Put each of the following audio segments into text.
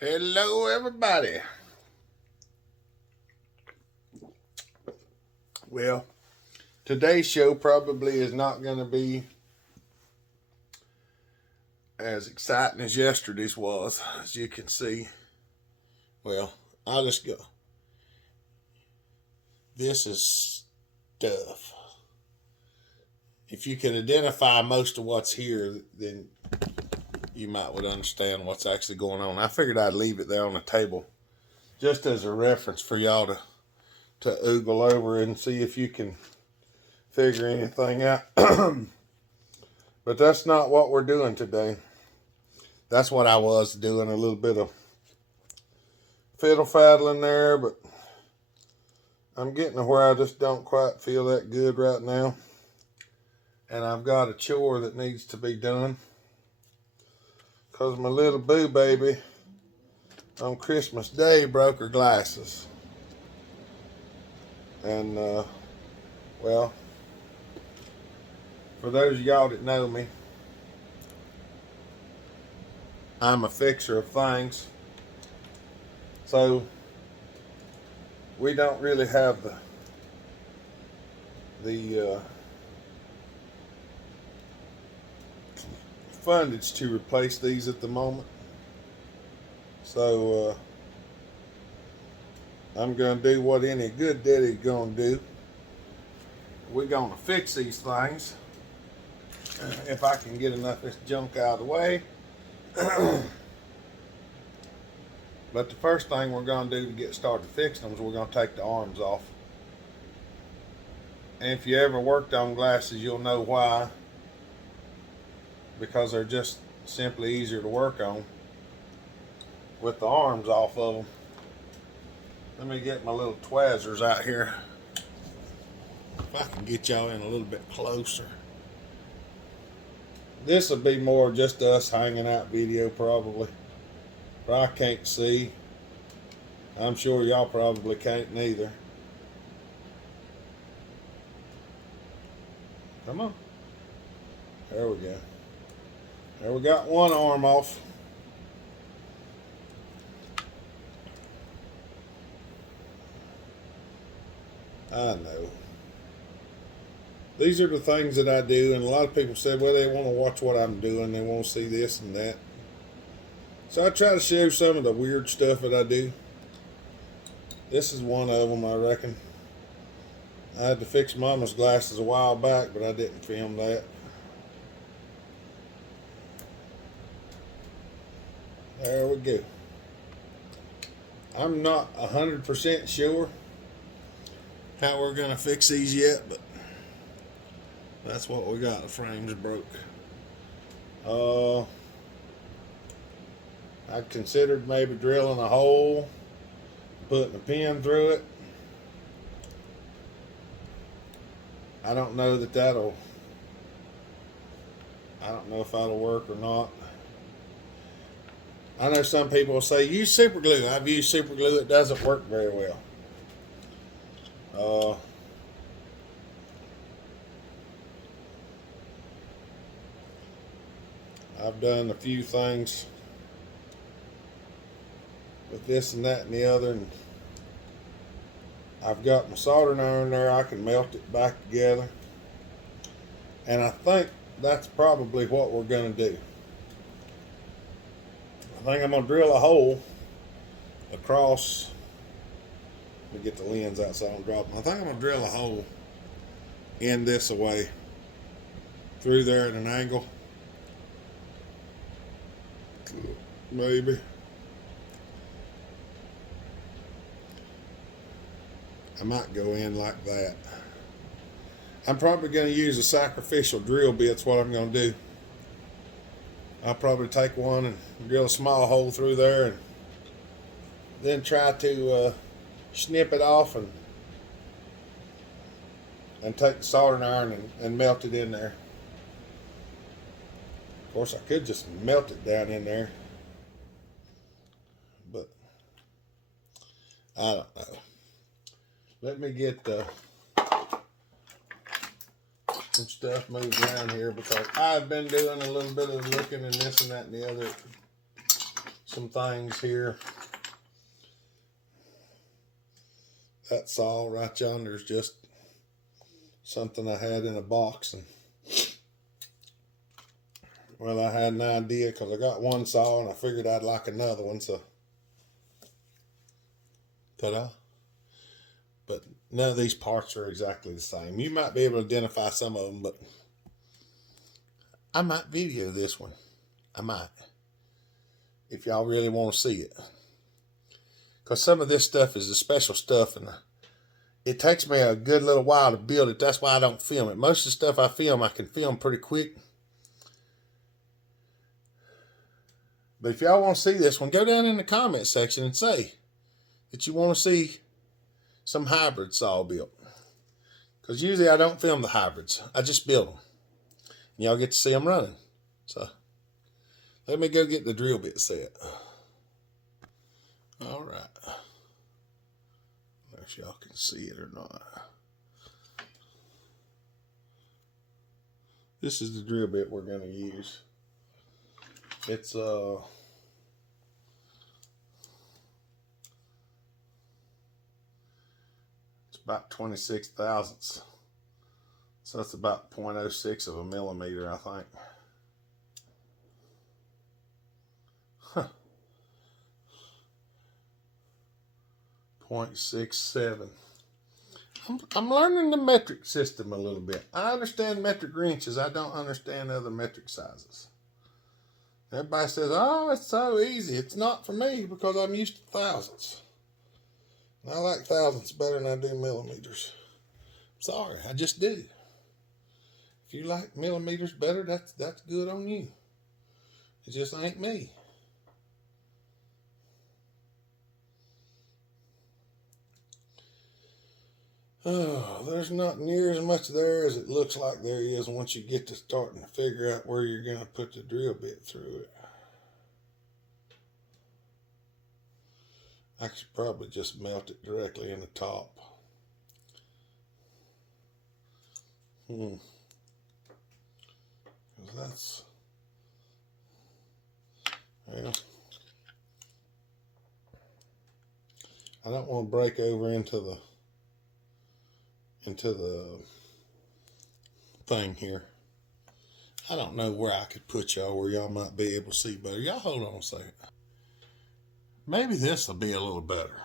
Hello, everybody. Well, today's show probably is not going to be as exciting as yesterday's was, as you can see. Well, I'll just go. This is stuff. If you can identify most of what's here, then you might would understand what's actually going on. I figured I'd leave it there on the table just as a reference for y'all to oogle over and see if you can figure anything out. But that's not what we're doing today. That's what I was doing, a little bit of fiddle faddling there, but I'm getting to where I just don't quite feel that good right now. And I've got a chore that needs to be done. Because my little boo baby on Christmas Day broke her glasses. And, well, for those of y'all that know me, I'm a fixer of things. So, we don't really have the fundage to replace these at the moment. So I'm going to do what any good daddy's going to do. We're going to fix these things if I can get enough of this junk out of the way. But the first thing we're going to do to get started fixing them is we're going to take the arms off. And if you ever worked on glasses, you'll know why. Because they're just simply easier to work on with the arms off of them. Let me get my little twazzers out here. If I can get y'all in a little bit closer. This will be more just us hanging out video probably. But I can't see. I'm sure y'all probably can't neither. Come on. There we go. There we got one arm off. I know. These are the things that I do, and a lot of people said, well, they want to watch what I'm doing. They want to see this and that. So I try to show some of the weird stuff that I do. This is one of them, I reckon. I had to fix Mama's glasses a while back, but I didn't film that. There we go. I'm not 100% sure how we're going to fix these yet, but that's what we got. The frame's broke. I considered maybe drilling a hole, putting a pin through it. I don't know if that'll work or not. I know some people will say, use super glue. I've used super glue. It doesn't work very well. I've done a few things with this and that and the other, and I've got my soldering iron there. I can melt it back together. And I think that's probably what we're going to do. I think I'm going to drill a hole across. Let me get the lens out so I don't drop them. I think I'm going to drill a hole in this away through there at an angle. Maybe. I might go in like that. I'm probably going to use a sacrificial drill bit. That's what I'm going to do. I'll probably take one and drill a small hole through there and then try to snip it off and take the soldering iron and melt it in there. Of course, I could just melt it down in there, but I don't know. Let me get some stuff moved around here because I've been doing a little bit of looking and this and that and the other some things here. That saw right yonder is just something I had in a box, and well, I had an idea because I got one saw and I figured I'd like another one, so ta-da. But none of these parts are exactly the same. You might be able to identify some of them, but I might video this one. I might, if y'all really want to see it. Because some of this stuff is the special stuff, and it takes me a good little while to build it. That's why I don't film it. Most of the stuff I film, I can film pretty quick. But if y'all want to see this one, go down in the comment section and say that you want to see some hybrid saw built. Because usually I don't film the hybrids. I just build them. And y'all get to see them running. So, let me go get the drill bit set. All right. I don't know if y'all can see it or not. This is the drill bit we're going to use. It's about 26 thousandths. So that's about 0.06 of a millimeter, I think. Huh. 0.67. I'm learning the metric system a little bit. I understand metric wrenches. I don't understand other metric sizes. Everybody says, oh, it's so easy. It's not for me because I'm used to thousandths. And I like thousandths better than I do millimeters. Sorry, I just do. If you like millimeters better, that's good on you. It just ain't me. Oh, there's not near as much there as it looks like there is once you get to starting to figure out where you're going to put the drill bit through it. I should probably just melt it directly in the top. Because that's, well, I don't want to break over into the thing here. I don't know where I could put y'all where y'all might be able to see better. Y'all hold on a second. Maybe this will be a little better.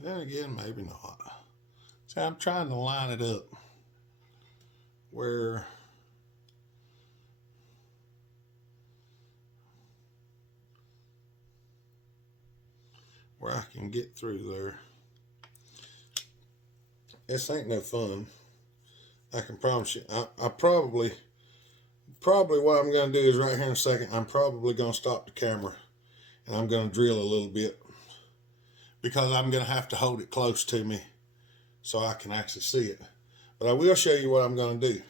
Then again, maybe not. See, I'm trying to line it up where I can get through there. This ain't no fun. I can promise you. I probably what I'm going to do is right here in a second, I'm probably going to stop the camera and I'm going to drill a little bit because I'm going to have to hold it close to me so I can actually see it. But I will show you what I'm going to do.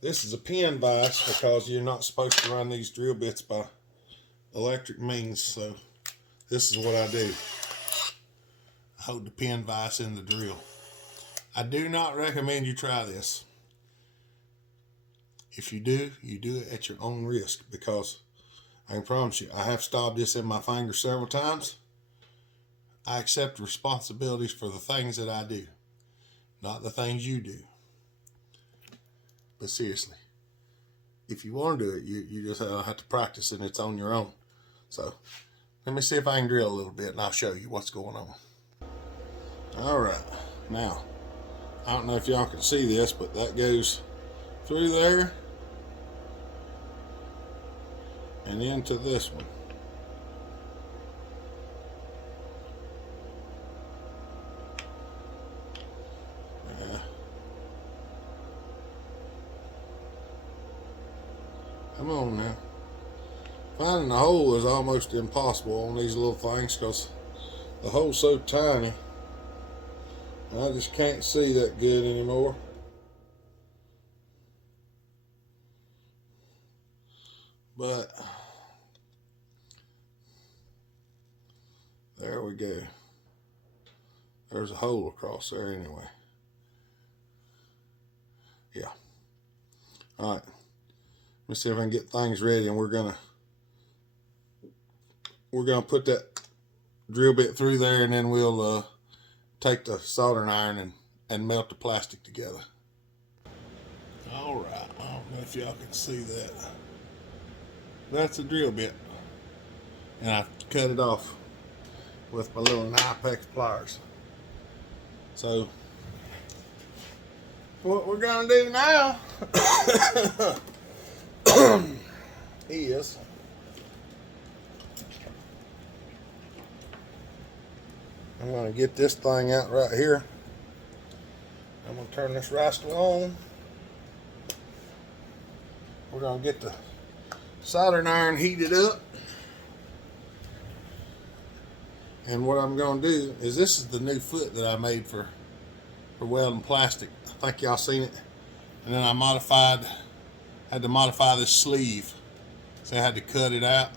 This is a pin vise because you're not supposed to run these drill bits by electric means. So this is what I do. I hold the pin vise in the drill. I do not recommend you try this. If you do it at your own risk, because I can promise you, I have stabbed this in my finger several times. I accept responsibilities for the things that I do, not the things you do. But seriously, if you want to do it, you just have to practice and it's on your own. So let me see if I can drill a little bit and I'll show you what's going on. All right, now, I don't know if y'all can see this, but that goes through there and into this one. Yeah. Come on now. Finding a hole is almost impossible on these little things because the hole's so tiny. I just can't see that good anymore. But there we go. There's a hole across there anyway. Yeah. All right. Let me see if I can get things ready, and we're gonna put that drill bit through there, and then we'll take the soldering iron and melt the plastic together. All right, I don't know if y'all can see that. That's a drill bit, and I cut it off with my little Knipex pliers. So what we're gonna do now is I'm gonna get this thing out right here. I'm gonna turn this rascal on. We're gonna get the soldering iron heated up. And what I'm gonna do is, this is the new foot that I made for welding plastic. I think y'all seen it. And then I had to modify this sleeve. So I had to cut it out.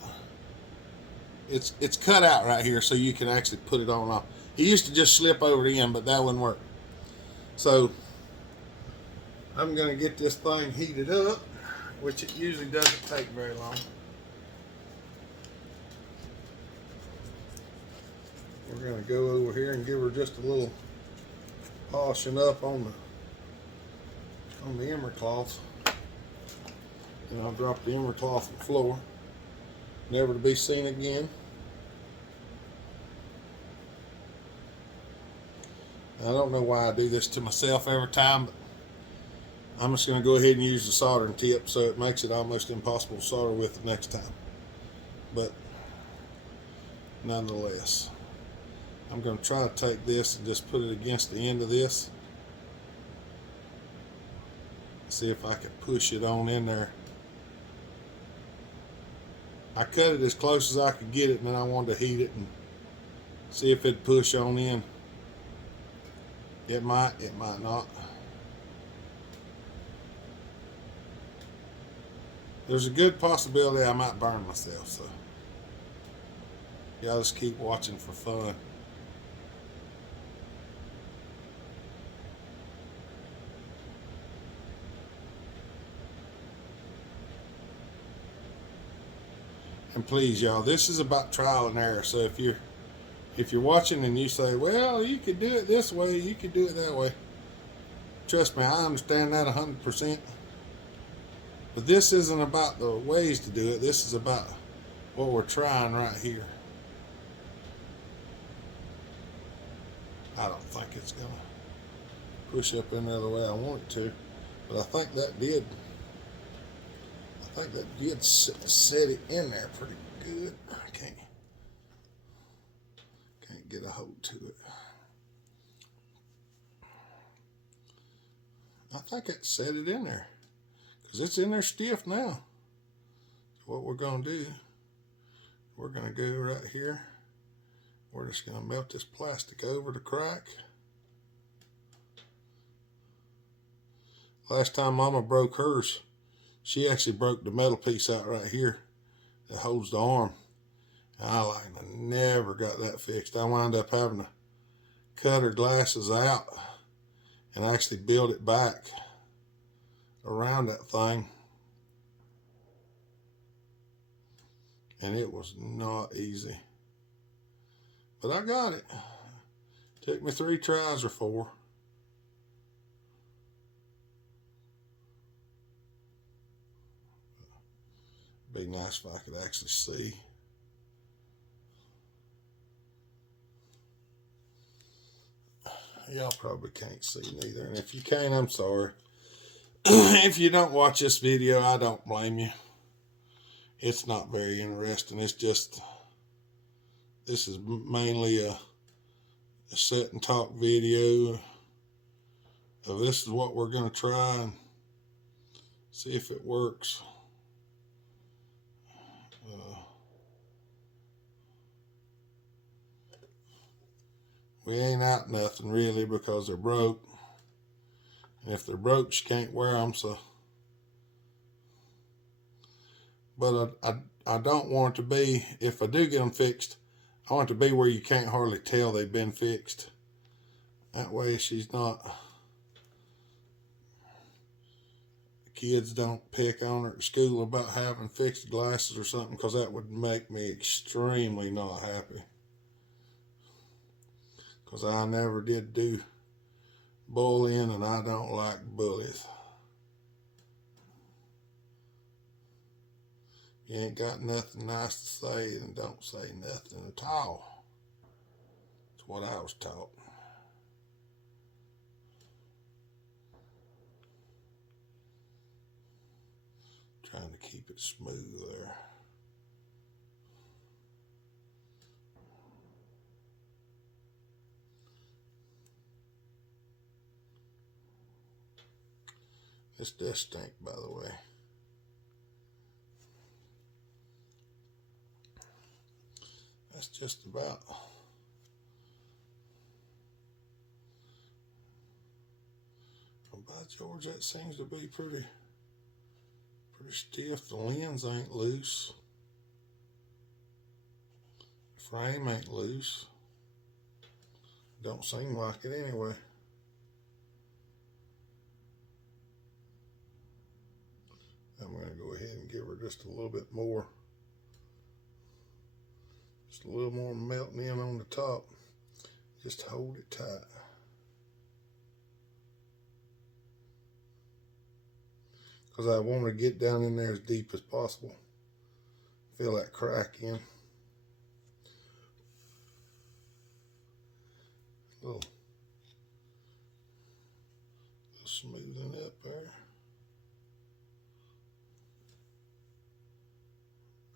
It's cut out right here so you can actually put it on and off. It used to just slip over the end, but that wouldn't work. So I'm gonna get this thing heated up, which it usually doesn't take very long. We're gonna go over here and give her just a little polishing up on the emer cloth. And I'll drop the emer cloth on the floor, never to be seen again. I don't know why I do this to myself every time, but I'm just going to go ahead and use the soldering tip so it makes it almost impossible to solder with the next time. But nonetheless, I'm going to try to take this and just put it against the end of this. See if I can push it on in there. I cut it as close as I could get it, and then I wanted to heat it and see if it'd push on in. It might not. There's a good possibility I might burn myself, so y'all just keep watching for fun. And please, y'all, this is about trial and error. So if you're watching and you say, well, you could do it this way, you could do it that way, trust me, I understand that 100%. But this isn't about the ways to do it. This is about what we're trying right here. I don't think it's gonna push up in there the way I want it to, but I think that did. Set it in there pretty good. I can't get a hold to it. I think it set it in there because it's in there stiff now. So what we're gonna do, we're gonna go right here. We're just gonna melt this plastic over the crack. Last time Mama broke hers, she actually broke the metal piece out right here that holds the arm. And I never got that fixed. I wound up having to cut her glasses out and actually build it back around that thing. And it was not easy. But I got it. Took me 3 tries or 4. Be nice if I could actually see. Y'all probably can't see neither, and if you can't, I'm sorry. If you don't watch this video, I don't blame you. It's not very interesting. It's just, this is mainly a set and talk video of this is what we're going to try and see if it works. We ain't out nothing really because they're broke. And if they're broke, you can't wear them, so. But I don't want it to be, if I do get them fixed, I want it to be where you can't hardly tell they've been fixed. That way she's not kids don't pick on her at school about having fixed glasses or something, because that would make me extremely not happy. Because I never did do bullying, and I don't like bullies. You ain't got nothing nice to say, then don't say nothing at all. That's what I was taught. Trying to keep it smooth there. This does stink, by the way. That's just about. Well, by George, that seems to be pretty stiff. The lens ain't loose. The frame ain't loose. Don't seem like it anyway. I'm going to go ahead and give her just a little bit more. Just a little more melting in on the top. Just hold it tight. Because I want to get down in there as deep as possible. Feel that crack in. A little smoothing up there.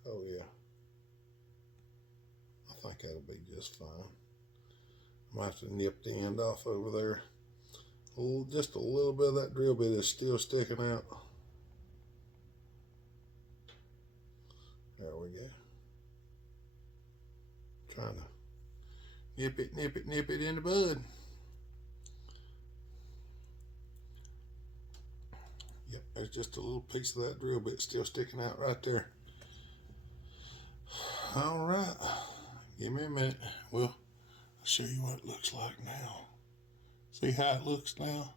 Oh yeah. I think that'll be just fine. I might have to nip the end off over there. Just a little bit of that drill bit is still sticking out. There we go. Trying to nip it in the bud. Yep, there's just a little piece of that drill bit still sticking out right there. All right, give me a minute. Well, I'll show you what it looks like now. See how it looks now?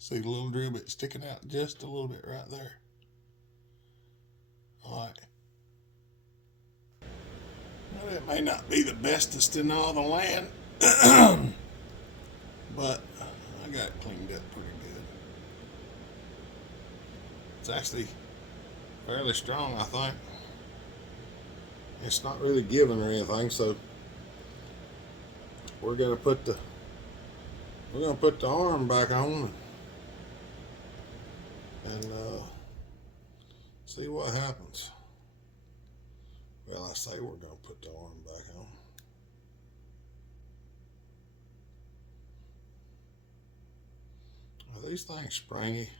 See the little drill bit sticking out just a little bit right there. All right. Well, it may not be the bestest in all the land, but I got it cleaned up pretty good. It's actually fairly strong, I think. It's not really giving or anything, so we're gonna put the arm back on and see what happens. Well, I say we're gonna put the arm back on. Are these things springy?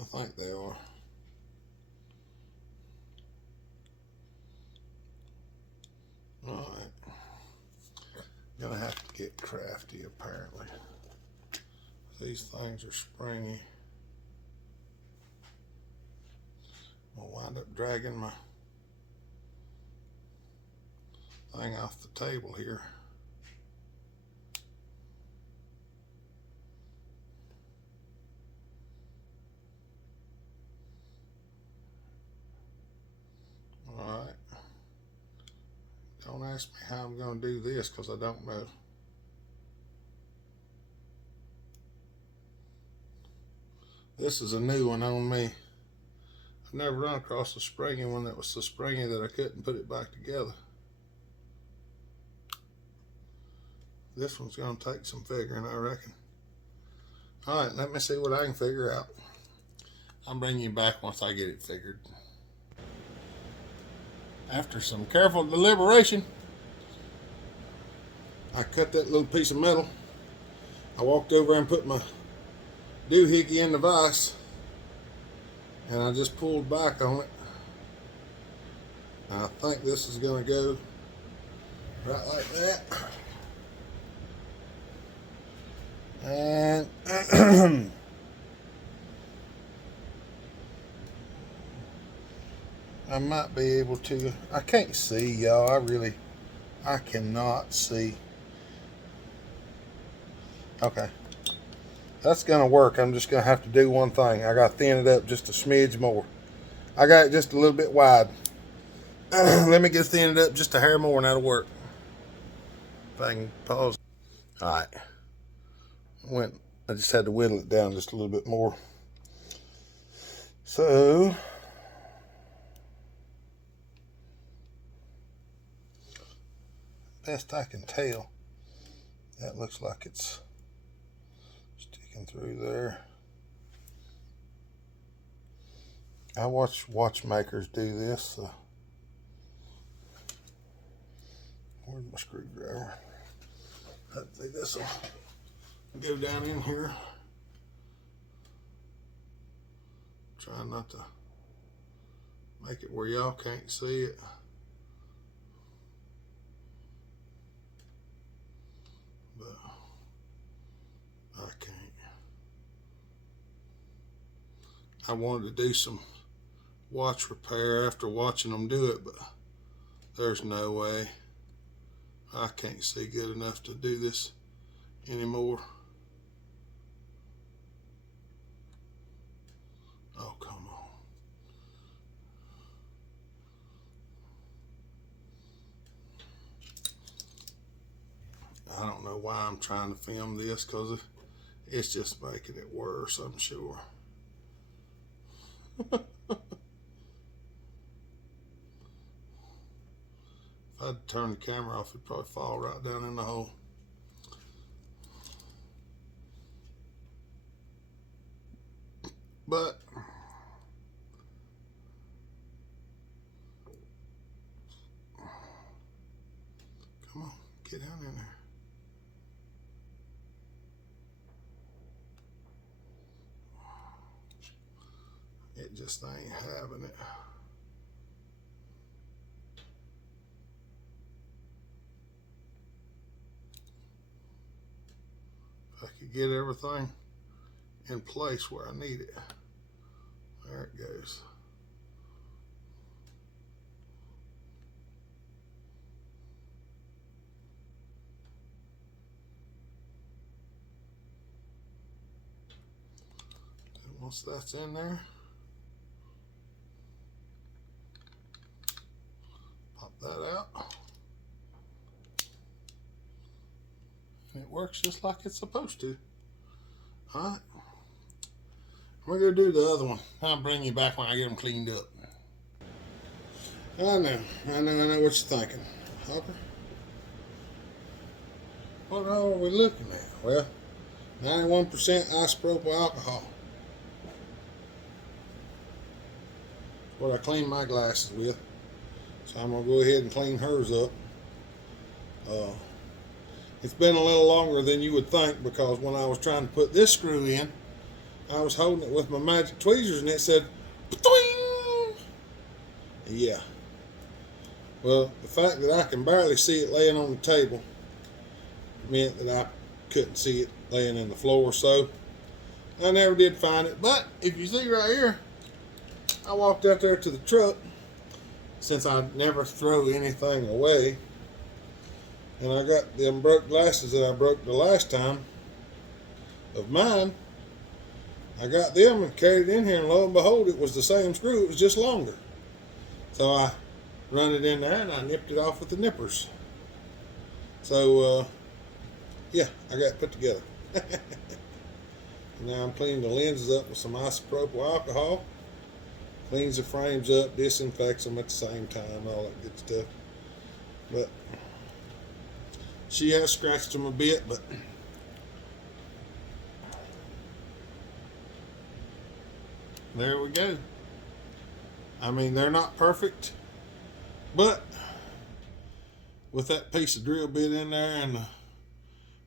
I think they are. Alright. Gonna have to get crafty apparently. These things are springy. I'll wind up dragging my thing off the table here. Alright. Don't ask me how I'm going to do this because I don't know. This is a new one on me. I've never run across a springy one that was so springy that I couldn't put it back together. This one's going to take some figuring, I reckon. Alright, let me see what I can figure out. I'll bring you back once I get it figured. After some careful deliberation, I cut that little piece of metal. I walked over and put my doohickey in the vise, and I just pulled back on it. I think this is going to go right like that. And I might be able to. I can't see, y'all. I cannot see. Okay. That's gonna work. I'm just gonna have to do one thing. I gotta thin it up just a smidge more. I got it just a little bit wide. Let me get thin it up just a hair more and that'll work. If I can pause. Alright. I just had to whittle it down just a little bit more. So best I can tell, that looks like it's sticking through there. I watch watchmakers do this. So. Where's my screwdriver? I think this will go down in here. Try not to make it where y'all can't see it. But I can't. I wanted to do some watch repair after watching them do it, but there's no way. I can't see good enough to do this anymore. Oh, come on. I don't know why I'm trying to film this, because it's just making it worse, I'm sure. If I'd turn the camera off, it'd probably fall right down in the hole. But come on, get down in there. It just ain't having it. If I could get everything in place where I need it. There it goes. And once that's in there, pop that out. And it works just like it's supposed to. Alright. We're going to do the other one. I'll bring you back when I get them cleaned up. I know what you're thinking. Hopper, what all are we looking at? Well, 91% isopropyl alcohol. That's what I clean my glasses with. So I'm going to go ahead and clean hers up. It's been a little longer than you would think, because when I was trying to put this screw in, I was holding it with my magic tweezers and it said, "Ptoing!" Yeah. Well, the fact that I can barely see it laying on the table meant that I couldn't see it laying in the floor, so I never did find it. But if you see right here, I walked out there to the truck, since I never throw anything away, and I got them broke glasses that I broke the last time of mine. I got them and carried it in here, and lo and behold, it was the same screw. It was just longer. So I run it in there and I nipped it off with the nippers. So yeah, I got it put together. Now I'm cleaning the lenses up with some isopropyl alcohol. Cleans the frames up, disinfects them at the same time, all that good stuff. But she has scratched them a bit, but there we go. I mean, they're not perfect, but with that piece of drill bit in there and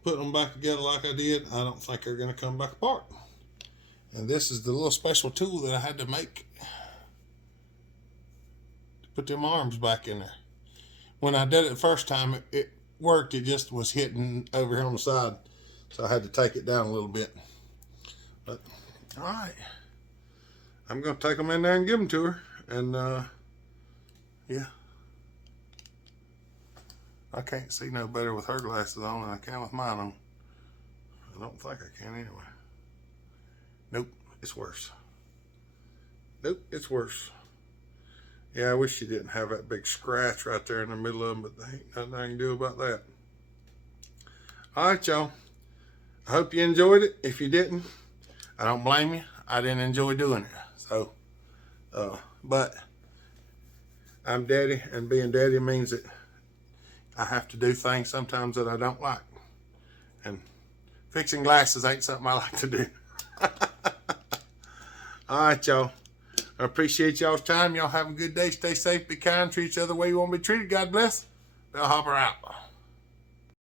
putting them back together like I did, I don't think they're going to come back apart. And this is the little special tool that I had to make to put them arms back in there. When I did it the first time, it worked. It just was hitting over here on the side, so I had to take it down a little bit. But all right, I'm going to take them in there and give them to her. And yeah, I can't see no better with her glasses on than I can with mine on. I don't think I can anyway. Nope, it's worse. Nope, it's worse. Yeah, I wish you didn't have that big scratch right there in the middle of them, but there ain't nothing I can do about that. All right, y'all. I hope you enjoyed it. If you didn't, I don't blame you. I didn't enjoy doing it. So, but I'm daddy, and being daddy means that I have to do things sometimes that I don't like. And fixing glasses ain't something I like to do. All right, y'all. I appreciate y'all's time. Y'all have a good day. Stay safe, be kind, treat each other the way you want to be treated. God bless. Bellhopper out.